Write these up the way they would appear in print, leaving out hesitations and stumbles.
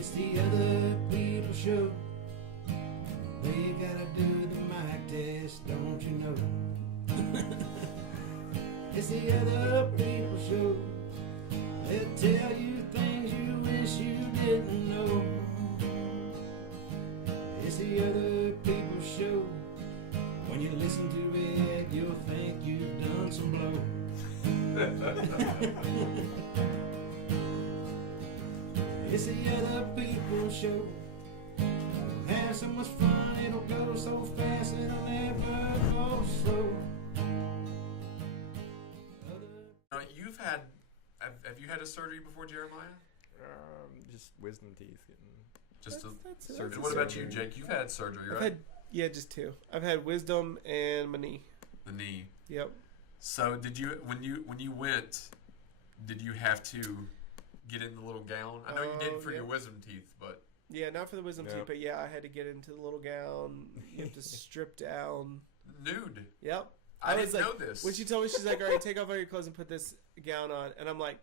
It's the other people show. They gotta do the mic test, don't you know? It's the other people show. They'll tell you things you wish you didn't know. It's the other people show. When you listen to it, you'll think you've done some blow. It's the other people show. We'll have so much fun, it'll go so fast, it'll never go slow. You've had, have you had a surgery before, Jeremiah? Just wisdom teeth getting. Just that's surgery. And what about you, Jake? You've had surgery, right? Just two. I've had wisdom and my knee. The knee. Yep. So did you when you went? Did you have to get in the little gown? I know you did for your wisdom teeth, but yeah, not for the wisdom teeth, but yeah, I had to get into the little gown. You have to strip down. Nude. Yep. I didn't know this. When she told me, she's like, "All right, take off all your clothes and put this gown on," and I'm like,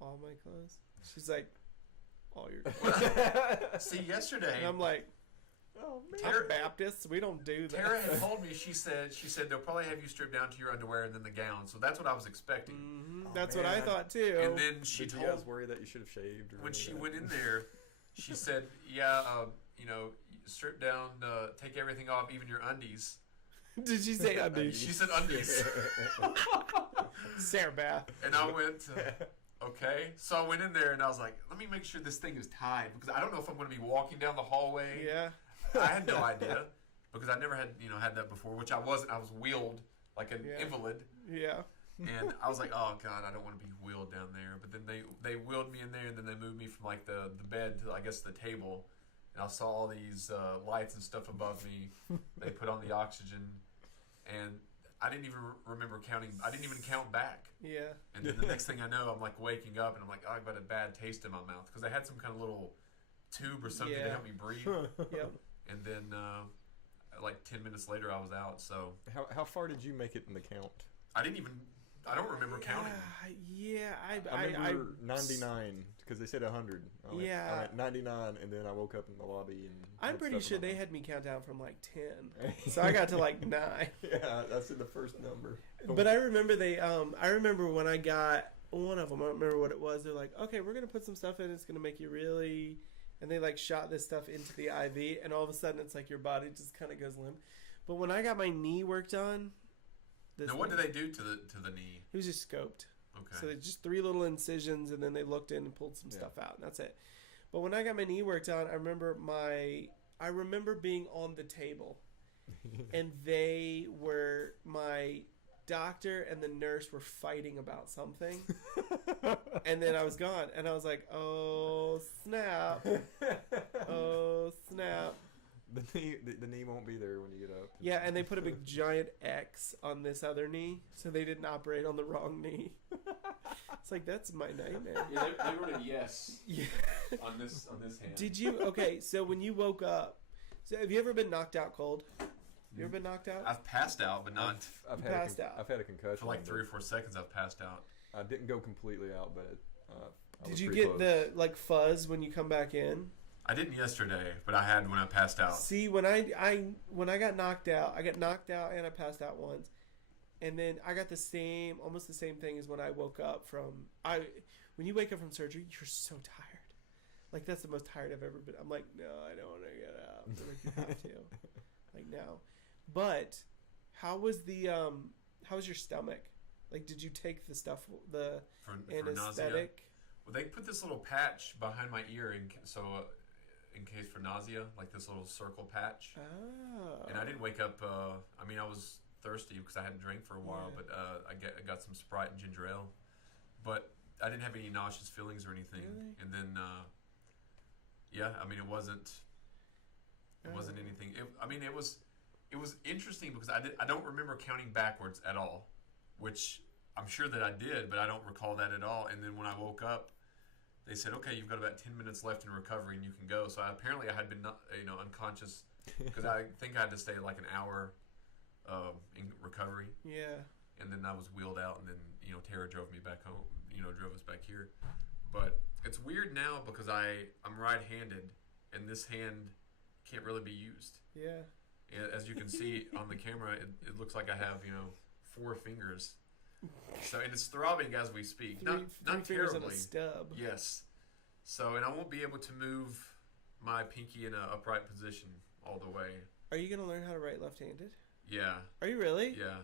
"All my clothes?" She's like, "All your clothes." See, yesterday, and I'm like, "Oh man, we're Baptists, we don't do that." Tara had told me. She said they'll probably have you strip down to your underwear and then the gown. So that's what I was expecting. Mm-hmm. That's what I thought too. And then she told. Did you guys worry that you should have shaved? When she went in there, she said, "Yeah, strip down, take everything off, even your undies." Did she say undies? She said undies. Sarah Bath. And I went, okay. So I went in there and I was like, let me make sure this thing is tied because I don't know if I'm going to be walking down the hallway. Yeah. I had no idea because I never had that before, which I wasn't. I was wheeled like an invalid. Yeah. And I was like, oh God, I don't want to be wheeled down there. But then they wheeled me in there and then they moved me from like the bed to I guess the table. And I saw all these lights and stuff above me. They put on the oxygen. And I didn't even remember counting. I didn't even count back. Yeah. And then the next thing I know, I'm like waking up and I'm like, oh, I've got a bad taste in my mouth. Because I had some kind of little tube or something to help me breathe. Yep. And then like 10 minutes later, I was out. So How far did you make it in the count? I don't remember counting. Yeah, I remember 99 because they said 100. I went 99, and then I woke up in the lobby. And I'm pretty sure they had me count down from like 10, so I got to like 9. Yeah, that's the first number. But I remember I remember when I got one of them. I don't remember what it was. They're like, okay, we're gonna put some stuff in. It's gonna make you really, and they like shot this stuff into the IV, and all of a sudden it's like your body just kind of goes limp. But when I got my knee worked on. Now, what did they do to the knee? It was just scoped. Okay. So just 3 little incisions, and then they looked in and pulled some stuff out, and that's it. But when I got my knee worked on, I remember being on the table, and my doctor and the nurse were fighting about something, and then I was gone, and I was like, oh snap, oh snap. The knee won't be there when you get up. Yeah, and they put a big giant X on this other knee, so they didn't operate on the wrong knee. It's like, that's my nightmare. Yeah, they wrote a yes on this hand. Did you? Okay, so when you woke up, so have you ever been knocked out cold? You ever been knocked out? I've passed out, but not. I've had a concussion. For like 3 or 4 seconds, I've passed out. I didn't go completely out, but did you get close. The like fuzz when you come back in? I didn't yesterday, but I had when I passed out. See, when I got knocked out, and I passed out once, and then I got almost the same thing as when I woke up from. When you wake up from surgery, you're so tired. Like that's the most tired I've ever been. I'm like, no, I don't want to get out. They're like, you have to. Like no, but how was your stomach? Like, did you take the stuff for anesthetic? Well, they put this little patch behind my ear, in case for nausea, like this little circle patch. Oh. And I didn't wake up. I was thirsty because I hadn't drank for a while, but I got some Sprite and ginger ale. But I didn't have any nauseous feelings or anything. Really? And then, it wasn't. It wasn't anything. It was interesting because I don't remember counting backwards at all, which I'm sure that I did, but I don't recall that at all. And then when I woke up, they said, okay, you've got about 10 minutes left in recovery and you can go. So apparently I had been unconscious because I think I had to stay like an hour in recovery. Yeah. And then I was wheeled out, and then Tara drove me back home. Drove us back here. But it's weird weird now because I'm right-handed, and this hand can't really be used. Yeah. As you can see on the camera, it looks like I have 4 fingers. So, and it's throbbing as we speak. Three Not fingers terribly. on a stub. Yes. So, and I won't be able to move my pinky in an upright position all the way. Are you gonna learn how to write left-handed? Yeah. Are you really? Yeah.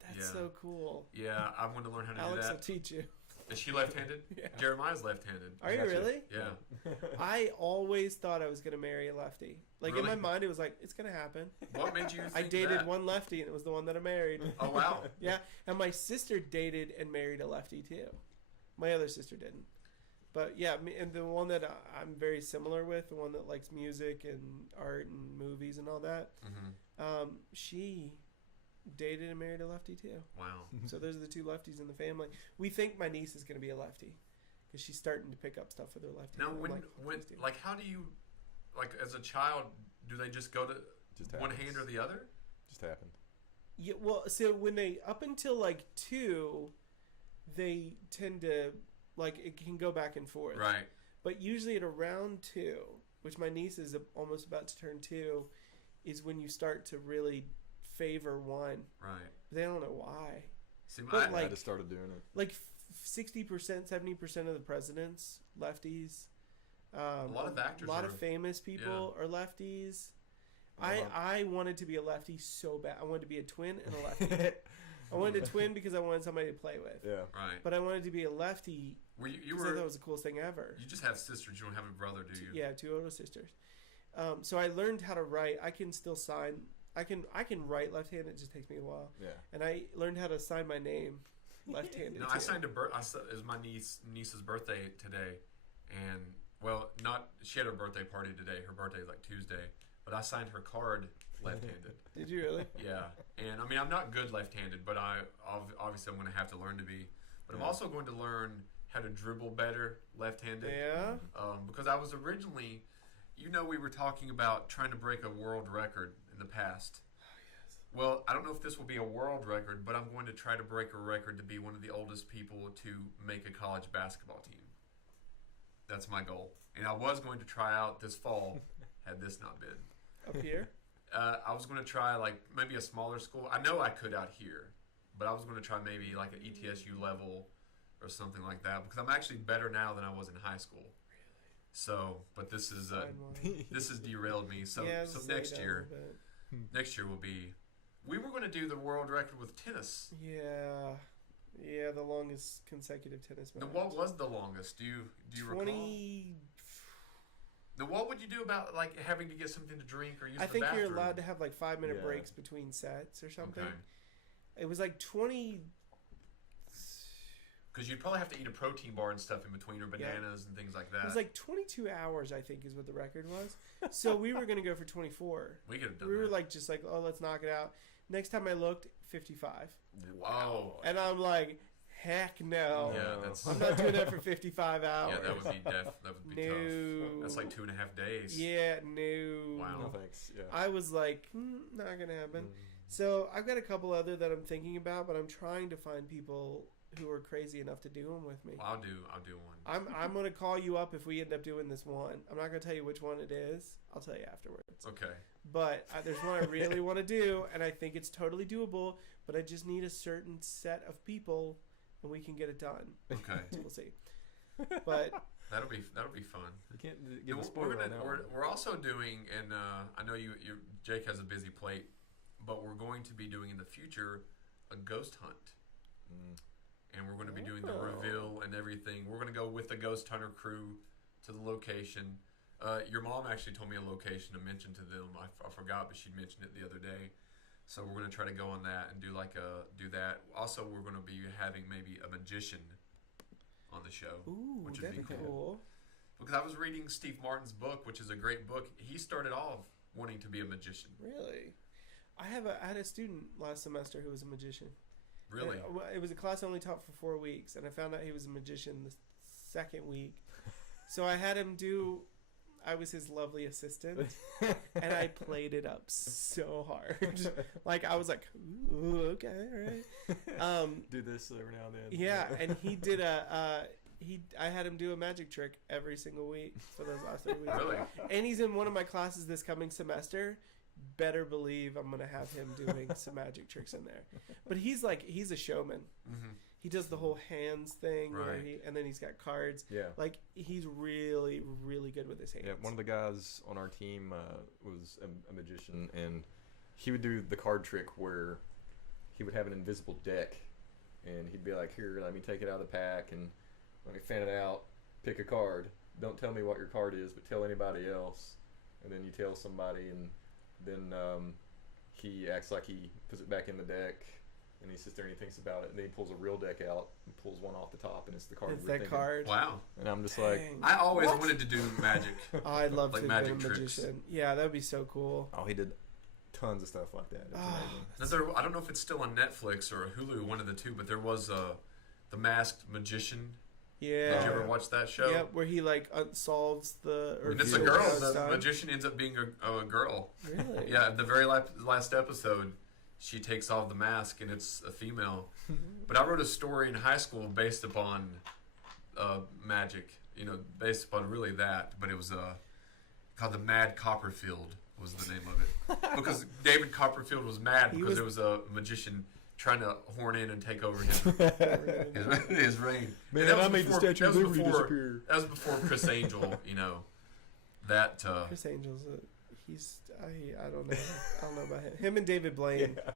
That's so cool. Yeah, I want to learn how to Alex do will that. teach you. Is she left-handed? Yeah. Jeremiah's left-handed. Are you really? Yeah. I always thought I was gonna marry a lefty. Like Really? in my mind, it was like it's gonna happen. What made you think I dated that? one lefty, and it was the one that I married. Oh, wow. Yeah, and my sister dated and married a lefty too. My other sister didn't. But yeah, and the one that I'm very similar with, the one that likes music and art and movies and all that, she dated and married a lefty too. Wow. So those are the 2 lefties in the family. We think my niece is going to be a lefty because she's starting to pick up stuff with her left Now, hand. when how do you, as a child, do they just go to Just one happens. hand or the other? Just happened. Yeah, well, so when they up until 2, they tend to it can go back and forth. Right. But usually at around 2, which my niece is almost about to turn 2, is when you start to really favor one. Right. They don't know why. See, But, I just started doing it. Like 60%, 70% of the presidents, lefties. a lot of actors A lot are, of famous people are lefties. I wanted to be a lefty so bad. I wanted to be a twin and a lefty. I wanted a twin because I wanted somebody to play with. Yeah. Right. But I wanted to be a lefty Were you because I thought it was the coolest thing ever. You just have sisters. You don't have a brother, do you? Yeah, 2 older sisters. So I learned how to write. I can still sign. I can write left-handed. It just takes me a while. Yeah. And I learned how to sign my name left-handed. No, too. I signed it was my niece's birthday today, and she had her birthday party today. Her birthday is like Tuesday, but I signed her card left-handed. Did you really? Yeah, and I mean I'm not good left-handed, but obviously I'm going to have to learn to be. But I'm also going to learn how to dribble better left-handed. Yeah. Because I was originally, we were talking about trying to break a world record in the past. Oh, yes. Well, I don't know if this will be a world record, but I'm going to try to break a record to be one of the oldest people to make a college basketball team. That's my goal. And I was going to try out this fall, had this not been. Up here? I was going to try maybe a smaller school. I know I could out here, but I was going to try maybe an ETSU level or something like that because I'm actually better now than I was in high school. So, but this is this has derailed me. So, Yeah, so next year will be. We were going to do the world record with tennis. Yeah, the longest consecutive tennis match. Now, what was the longest? Do you recall? 20. Now, what would you do about having to get something to drink or use I the think bathroom? you're allowed to have 5-minute Yeah. breaks between sets or something. Okay. It was 20. Because you'd probably have to eat a protein bar and stuff in between, or bananas and things like that. It was 22 hours, I think, is what the record was. So we were going to go for 24. We could have done We were that. oh, let's knock it out. Next time I looked, 55. Wow. And I'm like, heck no. Yeah, that's. I'm not doing that for 55 hours. Yeah, that would be that would be tough. That's 2.5 days. Yeah, no. Wow. No thanks. Yeah. I was like, not going to happen. So I've got a couple other that I'm thinking about, but I'm trying to find people who are crazy enough to do them with me. Well, I'll do one. I'm going to call you up if we end up doing this one. I'm not going to tell you which one it is. I'll tell you afterwards. Okay. But there's one I really want to do, and I think it's totally doable, but I just need a certain set of people, and we can get it done. Okay. So we'll see. But that'll be fun. You can't Yeah, give a spoiler on that one. we're also doing, and I know Jake has a busy plate, but we're going to be doing in the future a ghost hunt. And we're going to be doing the reveal and everything. We're going to go with the ghost hunter crew to the location. Your mom actually told me a location to mention to them. I forgot, but she mentioned it the other day. So we're going to try to go on that and do that. Also, we're going to be having maybe a magician on the show, which would that'd be be cool. Because I was reading Steve Martin's book, which is a great book. He started off wanting to be a magician. Really? I had a student last semester who was a magician. Really? And it was a class I only taught for 4 weeks, and I found out he was a magician the second week. So I had him I was his lovely assistant, and I played it up so hard. I was like, ooh, okay, all right. Do this every now and then. Yeah, and he did I had him do a magic trick every single week for those last 3 weeks. Really? And he's in one of my classes this coming semester. Better believe I'm gonna have him doing some magic tricks in there. But he's a showman. Mm-hmm. He does the whole hands thing, where Right. and then he's got cards. Yeah. Like he's really, really good with his hands. Yeah, one of the guys on our team was a magician, and he would do the card trick where he would have an invisible deck, and he'd be like, "Here, let me take it out of the pack, and let me fan it out, pick a card. Don't tell me what your card is, but tell anybody else." And then you tell somebody, and then he acts like he puts it back in the deck, and he sits there and he thinks about it, and then he pulls a real deck out and pulls one off the top, and it's the card. It's we're that thinking. card. Wow. And I'm just like, Dang. I always What? wanted to do magic. I'd love like to be magic a tricks. magician. Yeah, that'd be so cool. oh, he did tons of stuff like that. It's Ah. amazing. I don't know if it's still on Netflix or Hulu, one of the two, but there was The Masked Magician. Yeah. Did you ever watch that show? Yeah, where he like solves the. Or And it's a Reveals girl. goes The down. magician ends up being a girl. Really? Yeah, the very last episode, she takes off the mask and it's a female. But I wrote a story in high school based upon magic. You know, based upon really that. But it was called The Mad Copperfield was the name of it. Because David Copperfield was mad because there was a magician trying to horn in and take over his reign. Man, And that was I made the before- Statue that of was Liberty before- disappear. That was before Chris Angel, you know. That Chris Angel's. I don't know. I don't know about him. Him and David Blaine. Yeah.